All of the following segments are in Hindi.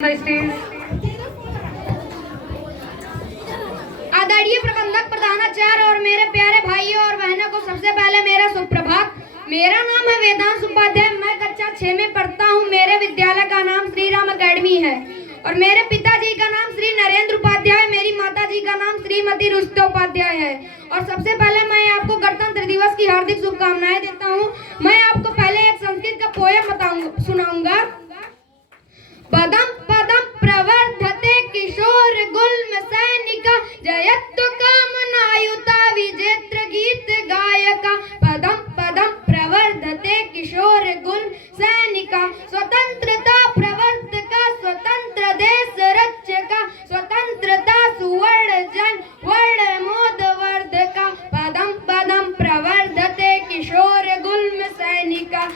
आदरणीय प्रबंधक, प्रधानाचार्य और मेरे प्यारे भाइयों और बहनों को सबसे पहले मेरा सुप्रभात। मेरा नाम है वेदांश उपाध्याय। मैं कक्षा 6 में पढ़ता हूँ। मेरे विद्यालय का नाम श्री राम अकेडमी है और मेरे पिताजी का नाम श्री नरेंद्र उपाध्याय, मेरी माताजी का नाम श्रीमती रुचिता उपाध्याय है। और सबसे पहले मैं आपको गणतंत्र दिवस की हार्दिक शुभकामनाएं देता हूँ। मैं आपको पहले एक संस्कृत का पोयम सुनाऊंगा। पदम पदम प्रवर्धते किशोर गुल्म सैनिका, जयत्व कामनायुता विजेत्र गीत गायका। पदम पदम प्रवर्धते किशोर गुल्म सैनिका, स्वतंत्रता प्रवर्तका, स्वतंत्र देश रक्षका, स्वतंत्रता सुवर्ण जन वर्ण मोद वर्धका। पदम पदम प्रवर्धते किशोर गुल्म सैनिका,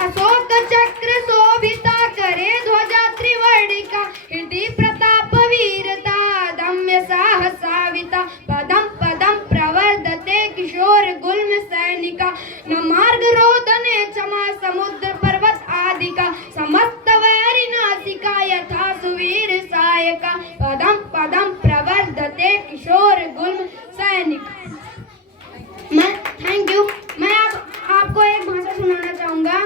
अशोक चक्र शोभिता करे ध्वजा त्रिवर्णिका, हृदय प्रताप वीरता दम्य साहसाविता। पदम पदम प्रवर्धते किशोर गुल्म सैनिका, न मार्ग रोदने क्षमा समुद्र पर्वत आदि का, समस्त वैरि नासिका यथा सुवीर सायका। पदम पदम प्रवर्धते किशोर गुल्म सैनिका। Thank you. मैं आपको एक भाषा सुनाना चाहूंगा।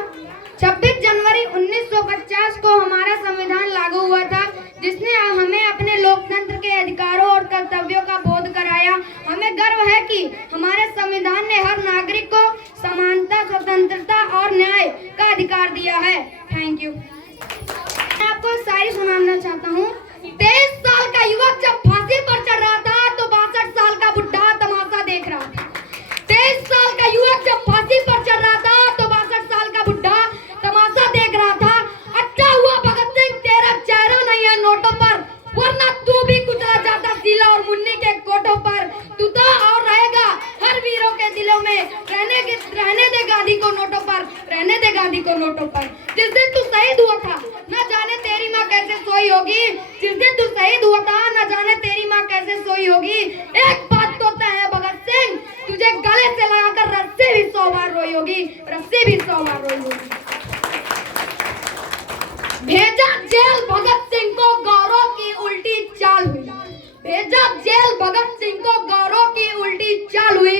26 जनवरी 1950 को हमारा संविधान लागू हुआ था, जिसने हमें अपने लोकतंत्र के अधिकारों और कर्तव्यों का बोध कराया। हमें गर्व है कि हमारे संविधान ने हर नागरिक को समानता, स्वतंत्रता और न्याय का अधिकार दिया है। Thank you. मैं आपको एक शायरी सुनाना चाहता हूँ। 23 साल का युवक जब फांसी पर चढ़ रहा था तो 62 साल का बुढ़ा तमाशा देख रहा था। 23 साल का युवक जब फांसी पर चढ़ रहा था तो 62 साल का बुढ़ा तमाशा देख रहा था। अच्छा हुआ भगत सिंह तेरा चेहरा नहीं है नोटों पर, वरना तू भी कुचला जाता शीला और मुन्नी के कोटों पर। तू तो और रहेगा हर वीरों के दिलों में, रहने दे गांधी को नोटों पर, रहने दे गांधी को नोटों पर। जिस दिन तू शहीद हुआ था न जाने तेरी माँ कैसे सोई होगी, जिस दिन तू शहीद हुआ था न जाने तेरी माँ कैसे सोई होगी। एक बात तो तय है भगत सिंह, तुझे गले से लगाकर रस्सी भी 100 बार रोई होगी, रस्सी भी 100 बार रोई होगी। भेजा जेल भगत सिंह को गौरव की उल्टी चाल हुई, भेजा जेल भगत सिंह को गौरव की उल्टी चाल हुई।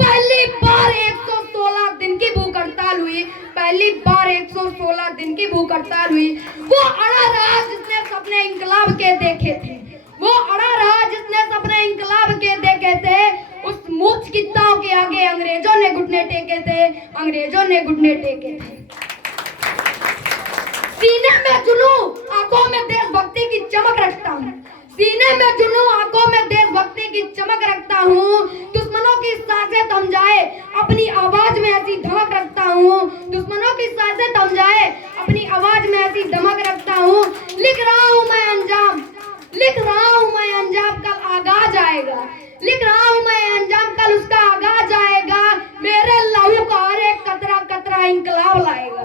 पहली बार 116 दिन की भूख हड़ताल हुई, पहली बार 116 दिन की भूख हड़ताल हुई। वो अड़ा रहा जिसने सपने इंकलाब के देखे थे, वो अड़ा रहा जिसने सपने इंकलाब के देखे थे। उस मूर्ख किताओं के आगे अंग्रेजों ने घुटने टेके थे, अंग्रेजों ने घुटने टेके थे। सीने में जुनून, आंखों में देशभक्ति की चमक रखता हूँ, सीने में जुनून, आंखों में देशभक्ति की चमक रखता हूँ। दुश्मनों की साजिश थम जाए अपनी आवाज में ऐसी धमक रखता हूँ, दुश्मनों की साजिश थम जाए अपनी आवाज में ऐसी धमक रखता हूँ। लिख रहा हूँ मैं अंजाम, लिख रहा हूँ मैं अंजाम, कल आगाज आएगा, लिख रहा हूँ मैं अंजाम, कल उसका आगाज आएगा। मेरे लहू का हर एक कतरा कतरा इंकलाब लाएगा।